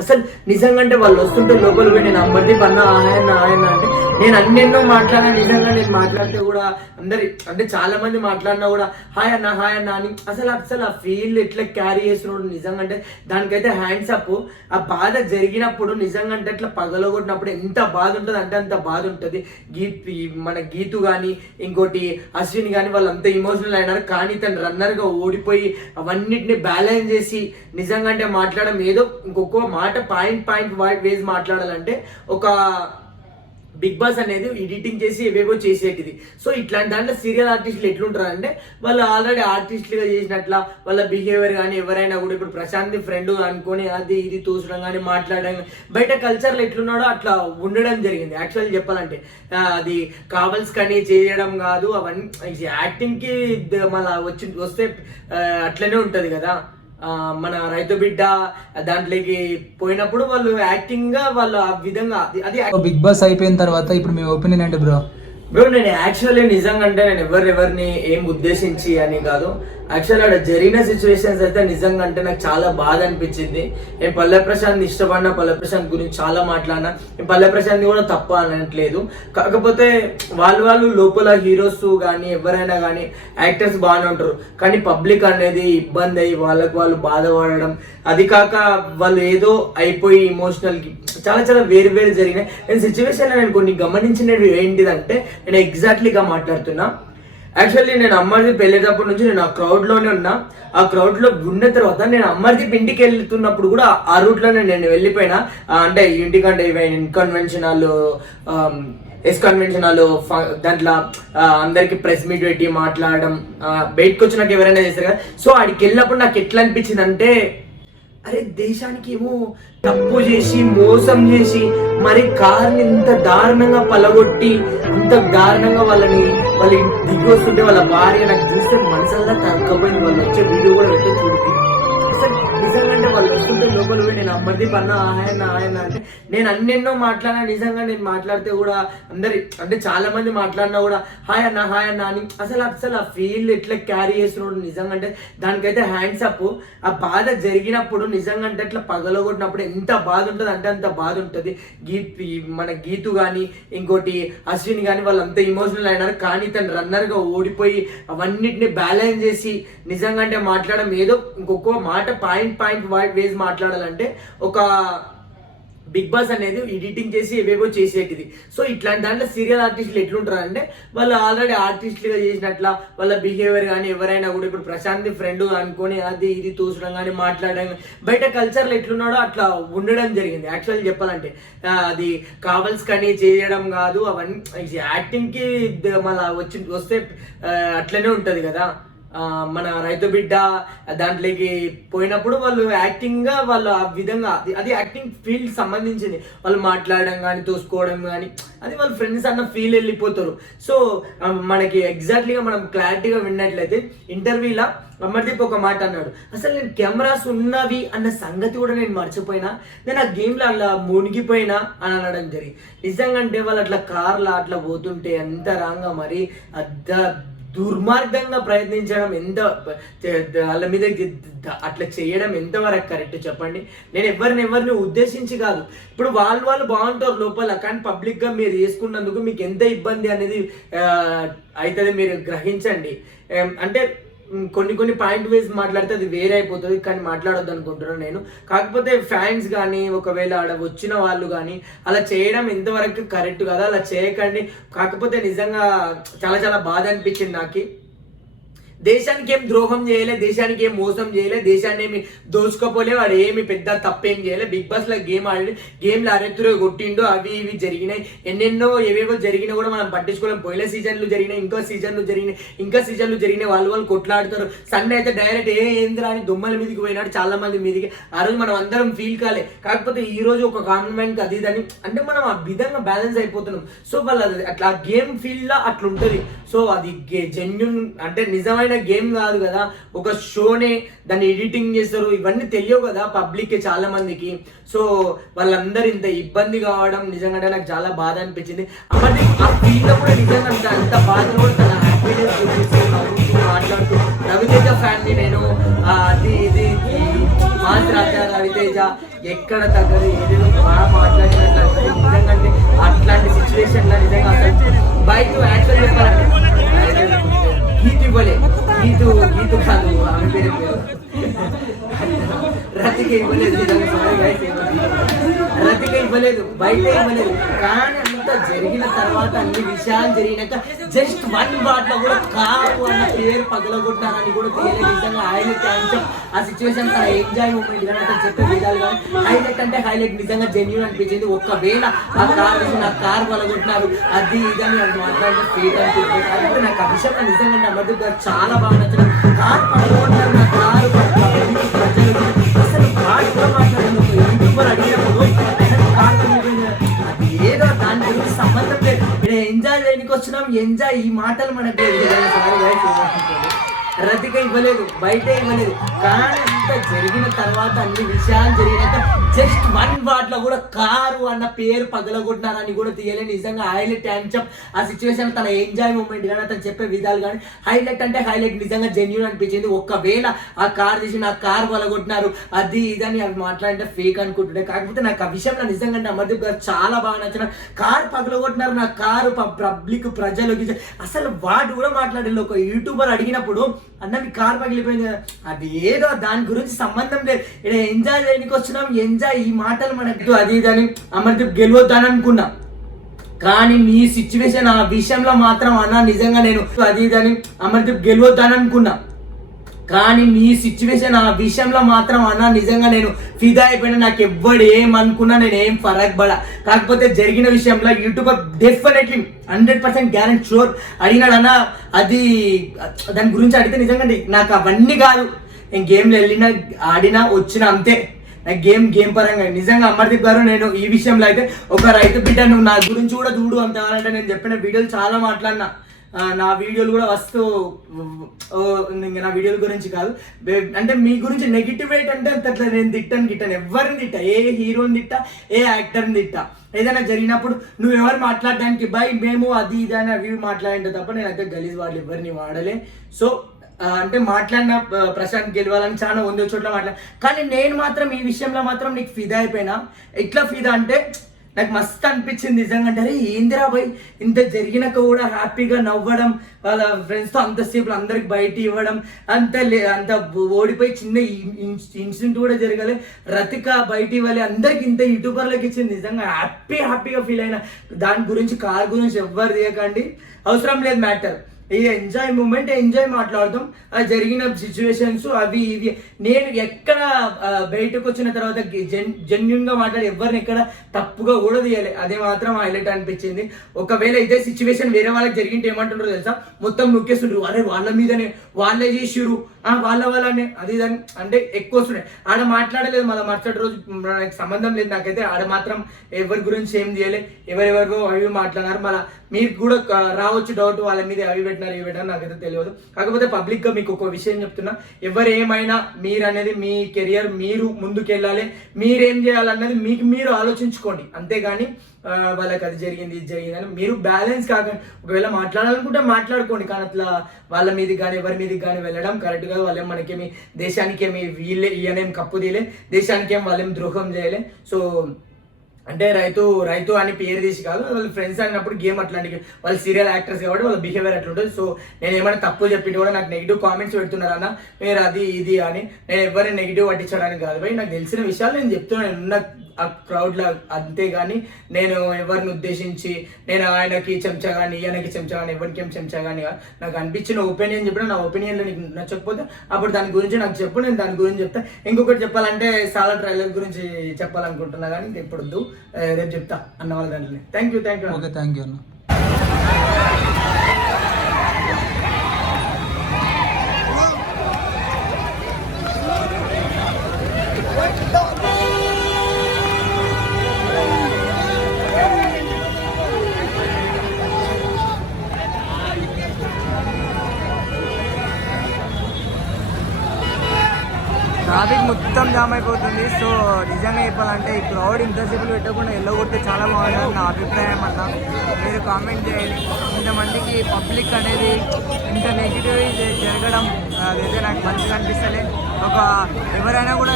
అసలు నిజంగా అంటే వాళ్ళు వస్తుంటే లోపల పోయి నేను అమర్దీప్ అన్న ఆయన ఆయన అంటే నేను అన్నెన్నో మాట్లాడినా నిజంగా నేను మాట్లాడితే కూడా అంటే చాలా మంది మాట్లాడినా కూడా హాయ్ అన్న అని అసలు ఆ ఫీల్ ఎట్లా క్యారీ చేస్తున్నాడు నిజంగా అంటే దానికైతే హ్యాండ్స్ అప్. ఆ బాధ జరిగినప్పుడు నిజంగా అంటే అట్లా పగలగొట్టినప్పుడు ఎంత బాధ ఉంటుంది అంటే అంత బాధ ఉంటుంది. మన గీతు కానీ ఇంకోటి అశ్విన్ కానీ వాళ్ళు అంత ఇమోషనల్ అయినారు. కానీ తను రన్నర్గా ఓడిపోయి అవన్నిటిని బ్యాలెన్స్ చేసి నిజంగా అంటే మాట్లాడడం ఏదో ఇంకొక మాట పాయింట్ వేసి మాట్లాడాలంటే ఒక బిగ్ బాస్ అనేది ఎడిటింగ్ చేసి ఏవేవో చేసేటిది. సో ఇట్లాంటి దాంట్లో సీరియల్ ఆర్టిస్టులు ఎట్లుంటారంటే వాళ్ళు ఆల్రెడీ ఆర్టిస్టులుగా చేసినట్ల వాళ్ళ బిహేవియర్ కానీ ఎవరైనా కూడా ఇప్పుడు ప్రశాంత్ ఫ్రెండ్ అనుకొని అది ఇది తోచడం కానీ మాట్లాడడం బయట కల్చర్లో ఎట్లున్నాడో అట్లా ఉండడం జరిగింది. యాక్చువల్లీ చెప్పాలంటే అది కావల్స్ కానీ చేయడం కాదు, అవన్నీ యాక్టింగ్కి మళ్ళీ వస్తే అట్లనే ఉంటుంది కదా. మన రైతు బిడ్డ దాంట్లోకి పోయినప్పుడు వాళ్ళు యాక్టింగ్ గా వాళ్ళు ఆ విధంగా అది బిగ్ బాస్ అయిపోయిన తర్వాత ఇప్పుడు మీ ఒపీనియన్ ఏంటి బ్రో? నేను యాక్చువల్లీ నిజంగా అంటే నేను ఎవరిని ఏం ఉద్దేశించి అని కాదు, యాక్చువల్లీ అక్కడ జరిగిన సిచ్యువేషన్స్ అయితే నిజంగా అంటే నాకు చాలా బాధ అనిపించింది. నేను పల్లె ప్రశాంత్ ఇష్టపడిన, పల్లె ప్రశాంత్ గురించి చాలా మాట్లాడినా, నేను పల్లె ప్రశాంత్ కూడా తప్ప అనట్లేదు. కాకపోతే వాళ్ళు లోపల హీరోస్ కానీ ఎవరైనా కానీ యాక్టర్స్ బాగానే ఉంటారు. కానీ పబ్లిక్ అనేది ఇబ్బంది అయ్యి వాళ్ళు బాధపడడం, అది కాక వాళ్ళు ఏదో అయిపోయి ఇమోషనల్కి చాలా వేరు జరిగినాయి. నేను సిచ్యువేషన్ నేను కొన్ని గమనించినవి ఏంటిదంటే నేను ఎగ్జాక్ట్లీగా మాట్లాడుతున్నా. యాక్చువల్లీ నేను అమర్దీప్ వెళ్ళేటప్పటి నుంచి నేను ఆ క్రౌడ్లోనే ఉన్నా. ఆ క్రౌడ్లో ఉన్న తర్వాత నేను అమర్దీప్ ఇంటికి వెళ్తున్నప్పుడు కూడా ఆ రూట్లోనే నేను వెళ్ళిపోయినా. అంటే ఇంటికంటే కన్వెన్షన్ హాల్, కన్వెన్షన్ హాల్ దాంట్లో అందరికి ప్రెస్ మీట్ పెట్టి మాట్లాడడం, బయటకు వచ్చినాక ఎవరైనా చేస్తారు కదా. సో ఆడికి వెళ్ళినప్పుడు నాకు ఎట్లా అనిపించింది అంటే అరే దేశానికి ఏమో తప్పు చేసి మోసం చేసి మరి కార్ని ఇంత దారుణంగా పలగొట్టి అంత దారుణంగా వాళ్ళు దిగి వస్తుంటే వాళ్ళ భార్య నాకు చూస్తే మనసల్లా తగ్గపోయింది. వాళ్ళు వచ్చే వీడియో కూడా పెట్టే చూడండి. అసలు నిజంగా అంటే వాళ్ళు వస్తుంటే లోపల పోయి నేను అమర్దీప్ అన్న ఆయన అంటే నేను అన్నెన్నో మాట్లాడినా నిజంగా నేను మాట్లాడితే కూడా అంటే చాలా మంది మాట్లాడినా కూడా హాయ్ అన్న అని అసలు ఆ ఫీల్ ఎట్లా క్యారీ చేస్తున్నాడు నిజంగా అంటే దానికైతే హ్యాండ్స్ అప్. ఆ బాధ జరిగినప్పుడు నిజంగా అంటే అట్లా పగలగొట్టినప్పుడు ఎంత బాధ ఉంటుంది అంటే అంత బాధ ఉంటుంది. మన గీతు కానీ ఇంకోటి అశ్విన్ కానీ వాళ్ళు అంత ఇమోషనల్ అయినారు. కానీ తను రన్నర్గా ఓడిపోయి అవన్నిటిని బ్యాలెన్స్ చేసి నిజంగా అంటే మాట్లాడడం ఏదో ఇంకొక మాట పాయింట్ వేసి మాట్లాడాలంటే ఒక బిగ్ బాస్ అనేది ఎడిటింగ్ చేసి ఏవేవో చేసేటిది. సో ఇట్లాంటి దాంట్లో సీరియల్ ఆర్టిస్టులు ఎట్లుంటారంటే వాళ్ళు ఆల్రెడీ ఆర్టిస్టులుగా చేసినట్ల వాళ్ళ బిహేవియర్ కానీ ఎవరైనా కూడా ఇప్పుడు ప్రశాంత్ ఫ్రెండ్ అనుకొని అది ఇది తోచడం కానీ మాట్లాడడం బయట కల్చర్లో ఎట్లున్నాడో అట్లా ఉండడం జరిగింది. యాక్చువల్లీ చెప్పాలంటే అది కావల్స్ కానీ చేయడం కాదు, అవన్నీ యాక్టింగ్కి మళ్ళీ వస్తే అట్లనే ఉంటుంది కదా. మన రైతు బిడ్డ దాంట్లోకి పోయినప్పుడు వాళ్ళు యాక్టింగ్ గా వాళ్ళు ఆ విధంగా అది యాక్టింగ్ ఫీల్డ్ సంబంధించింది. వాళ్ళు మాట్లాడడం కానీ తోసుకోవడం కానీ అది వాళ్ళ ఫ్రెండ్స్ అన్న ఫీల్ వెళ్ళిపోతారు. సో మనకి ఎగ్జాక్ట్లీగా మనం క్లారిటీగా విన్నట్లయితే ఇంటర్వ్యూలో అమర్దీప్ ఒక మాట అన్నాడు, అసలు నేను కెమెరాస్ ఉన్నవి అన్న సంగతి కూడా నేను మర్చిపోయినా, నేను ఆ గేమ్లో అలా మునిగిపోయినా అని అనడం జరిగింది. నిజంగా అంటే వాళ్ళు అట్లా కార్లో అట్లా పోతుంటే ఎంత రాంగా మరి దుర్మార్గంగా ప్రయత్నించడం ఎంత వాళ్ళ మీద అట్లా చేయడం ఎంతవరకు కరెక్ట్ చెప్పండి. నేను ఎవరిని ఉద్దేశించి కాదు. ఇప్పుడు వాళ్ళు బాగుంటారు లోపల, కానీ పబ్లిక్గా మీరు చేసుకున్నందుకు మీకు ఎంత ఇబ్బంది అనేది అవుతుంది మీరు గ్రహించండి. అంటే కొన్ని పాయింట్ వేసి మాట్లాడితే అది వేరే అయిపోతుంది, కానీ మాట్లాడొద్దు అనుకుంటున్నాను నేను. కాకపోతే ఫ్యాన్స్ కానీ ఒకవేళ ఆడ వచ్చిన వాళ్ళు కానీ అలా చేయడం ఎంతవరకు కరెక్ట్ కదా, అలా చేయకండి. కాకపోతే నిజంగా చాలా బాధ అనిపించింది నాకు. దేశానికి ఏం ద్రోహం చేయలే, దేశానికి ఏం మోసం చేయలే, దేశాన్ని ఏమి దోచుకోపోలే, వాడు ఏమి పెద్ద తప్పేం చేయలే. బిగ్ బాస్ లో గేమ్ ఆడి గేమ్లో అరెత్తురు కొట్టిండు, అవి ఇవి జరిగినాయి, ఎన్నెన్నో ఏవేవో జరిగినా కూడా మనం పట్టించుకోలేం. పోయిన సీజన్లు జరిగినాయి, ఇంకా సీజన్లు జరిగినాయి, వాళ్ళు కొట్లాడుతారు. సండే అయితే డైరెక్ట్ ఏంద్రా అని దొమ్మల మీదకి పోయినాడు చాలా మంది మీదకి. ఆ రోజు మనం అందరం ఫీల్ కాలే. కాకపోతే ఈ రోజు ఒక కాన్మెంట్ అది ఇదని అంటే మనం ఆ విధంగా బ్యాలెన్స్ అయిపోతున్నాం. సో వాళ్ళు అట్లా గేమ్ ఫీల్డ్ లో అట్లా ఉంటుంది. సో అది జెన్యున్ అంటే నిజమైన గేమ్ కాదు కదా, ఒక షోనే దాన్ని ఎడిటింగ్ చేస్తారు, ఇవన్నీ తెలియవు కదా పబ్లిక్ కి చాలా మందికి. సో వాళ్ళందరూ ఇంత ఇబ్బంది కావడం నిజంగా నాకు చాలా బాధ అనిపించింది. అమర్దీప్ ఆ ఫీల్ లో కూడా నిజంగా అంత బాధ కూడా తన హ్యాపీనెస్ మాట్లాడుతూ రవితేజ ఫ్యాన్ ని నేను అది ఇది మాస్ రాజా రవితేజ ఎక్కడ తగ్గదు, ఏదేదో బాగా మాట్లాడినట్టు నిజంగా. అంటే అట్లాంటి సిచ్యువేషన్ లో నిజంగా అసలు బయట యాక్చువల్ చెప్పాలంటే గీతు ఇవ్వలే, గీతు కాదు ఆమె పేరు రతిక ఇవ్వలేదు, నిజంగా సారీ గైస్, రతిక ఇవ్వలేదు, బయట ఇవ్వలేదు. కానీ అంత జరిగిన తర్వాత అన్ని విషయాలు జరిగినాక జస్ట్ 1 వాట్ లో కూడా కారు అన్న పేరు పగలగొట్టారని కూడా తెలియలేదు. నిజంగా హైలైట్ అంశం ఆ సిచ్యువేషన్ తన ఎంజాయ్ మూమెంట్ కానీ అతను చెప్పే విధాలు కానీ హైలైట్ అంటే హైలైట్, నిజంగా జెన్యూన్ అనిపించింది. ఒకవేళ ఆ కారు నా కారు పగలగొట్టినారు అది ఇదని అది మాట్లాడితే ఫేక్ అనిపించింది. కాబట్టి నాకు ఆ విషయంలో నిజంగా అమర్దీప్ గారు చాలా బాగా నచ్చిన కారు పగలగొట్టినారు నా కారు ప్రజలు అసలు కారు కూడా మాట్లాడారు. యూట్యూబర్ అడిగినప్పుడు అది ఏదో దాని గురించి సంబంధం లేదు, ఇక్కడ ఎంజాయ్ చేయడానికి వచ్చినాం, ఎంజాయ్ ఈ మాటలు మనకి రతిక ఇవ్వలేదు, బయట ఇవ్వలేదు. కానీ అంత జరిగిన తర్వాత అన్ని విషయాలు జరిగినాక జస్ట్ 1 వాట్ లో కూడా కారు అన్న పేరు పగలగొట్టినారని కూడా తీయలేదు. నిజంగా హైలైట్ అంశం ఆ సిచ్యువేషన్ తన ఎంజాయ్ మూమెంట్ కానీ అతను చెప్పే విధాలు కానీ హైలైట్ అంటే హైలైట్, నిజంగా జెన్యూన్ అనిపించింది. ఒకవేళ ఆ కారు తీసి నా కారు పగలగొట్టినారు అది ఇదని అవి మాట్లాడితే ఫేక్ అనుకుంటుండే. కాకపోతే నాకు ఆ విషయంలో నిజంగా అమర్దీప్ గారు చాలా బాగా నచ్చిన కారు పగలగొట్టినారు నా కారు పబ్లిక్ ప్రజలు అసలు వాడు కూడా మాట్లాడారు. ఒక యూట్యూబర్ అడిగినప్పుడు అన్న మీ కారు పగిలిపోయింది కదా, అది ఏదో దాని గురించి సంబంధం లేదు, ఇక్కడ ఎంజాయ్ చేయడానికి వచ్చినాం, ఎంజాయ్ ఈ మాటలు మనకు అది ఇదని అమర్దీప్ గెలవద్దని అనుకున్నా. కానీ నీ సిచ్యువేషన్ ఆ విషయంలో మాత్రం అన్న నిజంగా నేను అది ఇదని అమర్దీప్ గెలవద్దని అనుకున్నా. కానీ నీ సిచ్యువేషన్ ఆ విషయంలో మాత్రం అన్న నిజంగా నేను ఫిదా అయిపోయినా, నాకు ఎవ్వడు ఏమనుకున్నా నేను ఏం ఫరక్ పడా. కాకపోతే జరిగిన విషయంలో యూట్యూబర్ డెఫినెట్లీ 100% గ్యారెంటీ షూర్ అడిగినాడన్నా అది దాని గురించి అడిగితే నిజంగా నాకు అవన్నీ కాదు, నేను గేమ్లో వెళ్ళినా ఆడినా వచ్చినా అంతే, నాకు గేమ్ పరంగా నిజంగా అమర్దీప్ గారు నేను ఈ విషయంలో అయితే ఒక రైతు బిడ్డ నువ్వు నా గురించి కూడా చూడు అంత కావాలంటే నేను చెప్పిన వీడియోలు చాలా మాట్లాడినా, నా వీడియోలు కూడా వస్తూ నా వీడియోల గురించి కాదు అంటే మీ గురించి నెగిటివ్ రేట్ అంటే అట్లా నేను గిట్టను ఎవరిని తిట్టా, ఏ హీరోని తిట్టా, ఏ యాక్టర్ని తిట్టా. ఏదైనా జరిగినప్పుడు నువ్వు ఎవరు మాట్లాడడానికి బై మేము అది ఇది అని అవి మాట్లాడింటే తప్ప నేనైతే గలీజ్ వాళ్ళు ఎవరిని వాడలే. సో అంటే మాట్లాడిన ప్రశాంత్ గెలవాలని చాలా వంద చోట్ల మాట్లాడ, కానీ నేను మాత్రం ఈ విషయంలో మాత్రం నీకు ఫిదా అయిపోయినా. ఎట్లా ఫిదా అంటే నాకు మస్తు అనిపించింది నిజంగా. అంటే అరే ఏందిరా భయ్, ఇంత జరిగినాక కూడా హ్యాపీగా నవ్వడం, వాళ్ళ ఫ్రెండ్స్తో అంతసేపు అందరికి బయట ఇవ్వడం, అంత ఓడిపోయి చిన్న ఇన్సిడెంట్ కూడా జరగలే, రతిక బయట ఇవ్వాలి, అందరికి ఇంత యూట్యూబర్లకు ఇచ్చింది. నిజంగా హ్యాపీగా ఫీల్ అయినా. దాని గురించి కార్ గురించి ఎవ్వరు తీయకండి, అవసరం లేదు మ్యాటర్. ఈ ఎంజాయ్ మూమెంట్ ఎంజాయ్ మాట్లాడతాం, అది జరిగిన సిచ్యువేషన్స్ అవి ఇవి. నేను ఎక్కడ బయటకు వచ్చిన తర్వాత జెన్యున్గా మాట్లాడి ఎవరిని ఎక్కడ తప్పుగా కూడా తీయాలి, అదే మాత్రం హైలైట్ అనిపించింది. ఒకవేళ ఇదే సిచ్యువేషన్ వేరే వాళ్ళకి జరిగింటే ఏమంటుండ్రో తెలుసా, మొత్తం నొక్కేస్తుండ్రు, అరే వాళ్ళ మీదనే వాళ్ళే చేసిరు వాళ్ళనే అది ఇదని అంటే ఎక్కువ వస్తున్నాయి. ఆడ మాట్లాడలేదు, మళ్ళీ మరుసటి రోజు నాకు సంబంధం లేదు, నాకైతే ఆడ మాత్రం ఎవరి గురించి ఏం చేయలే, ఎవరెవరివో అవి మాట్లాడారు. మళ్ళీ మీకు కూడా రావచ్చు డౌట్, వాళ్ళ మీద అవి పెట్టినారు ఇవి పెట్టినారు నాకైతే తెలియదు. కాకపోతే పబ్లిక్గా మీకు ఒక విషయం చెప్తున్నా, ఎవరు ఏమైనా మీరు అనేది మీ కెరియర్ మీరు ముందుకెళ్ళాలి, మీరేం చేయాలన్నది మీకు మీరు ఆలోచించుకోండి, అంతేగాని వాళ్ళకి అది జరిగింది ఇది జరిగింది అని మీరు బ్యాలెన్స్ కాకండి. ఒకవేళ మాట్లాడాలనుకుంటే మాట్లాడుకోండి, కానీ అట్లా వాళ్ళ మీదకి కానీ ఎవరి మీదకి కానీ వెళ్ళడం కరెక్ట్ కాదు. వాళ్ళేం మనకేమి దేశానికేమి ఈయనేం కప్పు తీయలే, దేశానికేం వాళ్ళేం ద్రోహం చేయలే. సో అంటే రైతు అని పేరు తీసి కాదు, వాళ్ళ ఫ్రెండ్స్ అయినప్పుడు గేమ్ అట్లాంటి వాళ్ళు సీరియల్ యాక్టర్స్ కాబట్టి వాళ్ళ బిహేవియర్ అట్లా ఉంటుంది. సో నేను ఏమైనా తప్పు చెప్పింది కూడా నాకు నెగిటివ్ కామెంట్స్ పెడుతున్నారన్న, మీరు అది ఇది అని. నేను ఎవరిని నెగిటివ్ పట్టించడానికి కాదు భయ్, నాకు తెలిసిన విషయాలు నేను చెప్తున్నాను ఉన్న ఆ క్రౌడ్లో, అంతేగాని నేను ఎవరిని ఉద్దేశించి నేను ఆయనకి చెంచా కానీ ఈయనకి చెంచా కానీ ఎవరికి ఏం చెంచా కానీ నాకు అనిపించిన ఒపీనియన్ చెప్పిన, నా ఒపీనియన్లో నీకు నచ్చకపోతే అప్పుడు దాని గురించి నాకు చెప్పు, నేను దాని గురించి చెప్తా. ఇంకొకటి చెప్పాలంటే చాలా ట్రైలర్ గురించి చెప్పాలనుకుంటున్నా కానీ ఇప్పుడు వద్దు, రేపు చెప్తా అన్న వాళ్ళ దాంట్లో. Thank you okay thank you అన్న. ట్రాఫిక్ మొత్తం జామ్ అయిపోతుంది. సో నిజంగా చెప్పాలంటే ఈ క్రౌడ్ ఇంతసేపు పెట్టకుండా వెళ్ళగొడితే చాలా బాగుంటుంది నా అభిప్రాయం అన్న. మీరు కామెంట్ చేయండి, ఇంతమందికి పబ్లిక్ అనేది ఇంత నెగిటివ్ జరగడం అదైతే నాకు మంచిగా అనిపిస్తలే. ఎవరైనా కూడా